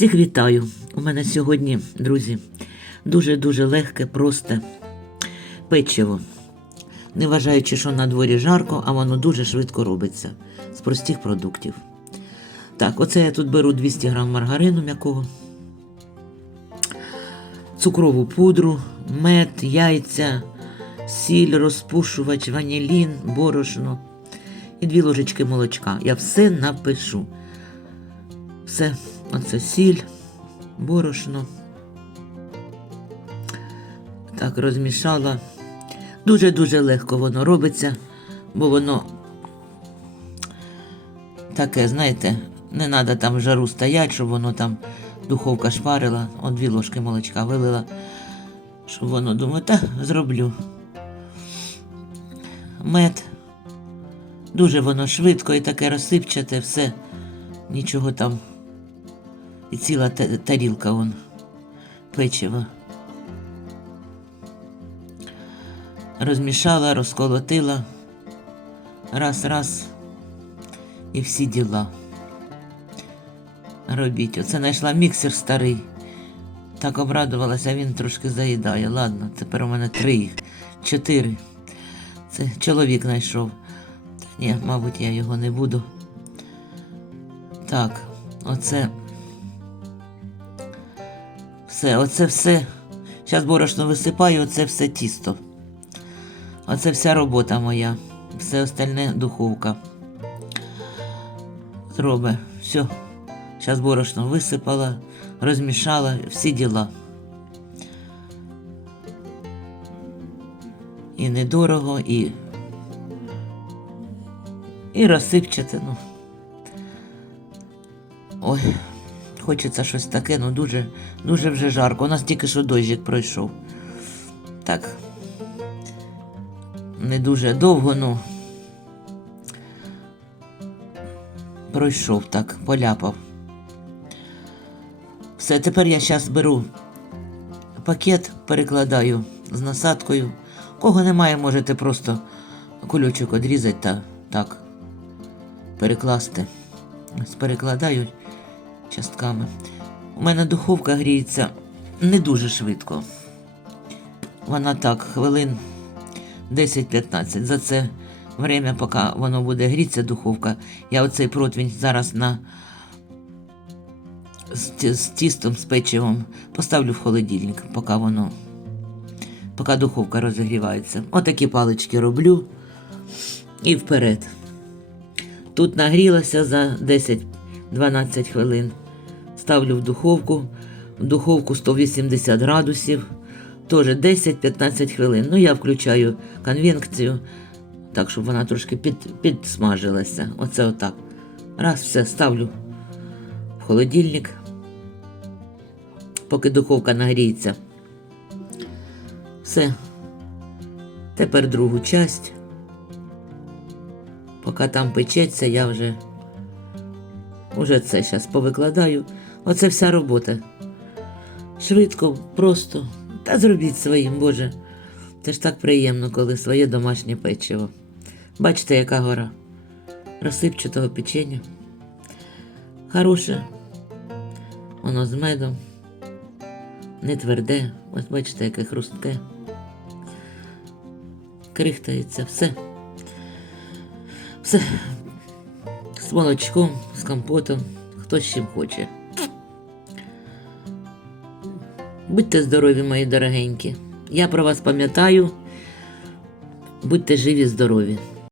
Всіх вітаю. У мене сьогодні, друзі, дуже-дуже легке, просте печиво. Не вважаючи, що на дворі жарко, а воно дуже швидко робиться з простих продуктів. Так, оце я тут беру 200 грам маргарину м'якого, цукрову пудру, мед, яйця, сіль, розпушувач, ванілін, борошно і дві ложечки молочка. Я все напишу. Все, оце сіль, борошно. Так, розмішала. Дуже-дуже легко воно робиться, бо воно таке, знаєте, не треба там жару стояти, щоб воно там духовка шпарила, от дві ложки молочка вилила, щоб воно думаю, та зроблю. Мед. Дуже воно швидко і таке розсипчате, все, нічого там. І ціла тарілка вон печива. Розмішала, розколотила. Раз, раз. І всі діла. Робіть. Оце знайшла міксер старий. Так обрадувалася, він трошки заїдає. Ладно, тепер у мене три. Чотири. Це чоловік знайшов. Та ні, мабуть, я його не буду. Так, оце. Все, оце все. Зараз борошно висипаю, оце все тісто. Оце вся робота моя. Все остальне духовка. Зробить. Все. Зараз борошно висипала, розмішала, всі діла. І недорого, і. І розсипчате, ну. Ой, хочеться щось таке, ну дуже, дуже вже жарко. У нас тільки що дощик пройшов. Так. Не дуже довго, ну. Пройшов так, поляпав. Все, тепер я зараз беру пакет, перекладаю з насадкою. Кого немає, можете просто кульочок відрізати та так перекласти. Ось перекладаю частками. У мене духовка гріється не дуже швидко. Вона так, хвилин 10-15. За це время, поки воно буде грітися, духовка, я оцей противень зараз на з, з тістом, з печивом поставлю в холодильник, поки воно, поки духовка розігрівається. Отакі палички роблю і вперед. Тут нагрілося за 10-12 хвилин. Ставлю в духовку, в духовку 180 градусів, теж 10-15 хвилин. Ну, я включаю конвекцію, так, щоб вона трошки під, підсмажилася. Оце отак. Раз, все, ставлю в холодильник, поки духовка нагріється. Все. Тепер другу часть. Поки там печеться, я вже, уже це зараз повикладаю. Оце вся робота. Швидко, просто. Та зробіть своїм, Боже. Це ж так приємно, коли своє домашнє печиво. Бачите, яка гора розсипчатого печення. Хороше. Воно з медом. Не тверде. Ось бачите, яке хрустке. Крихтається, все. Все. З молочком, компотом, хто з чим хоче. Будьте здорові, мої дорогенькі. Я про вас пам'ятаю. Будьте живі, здорові.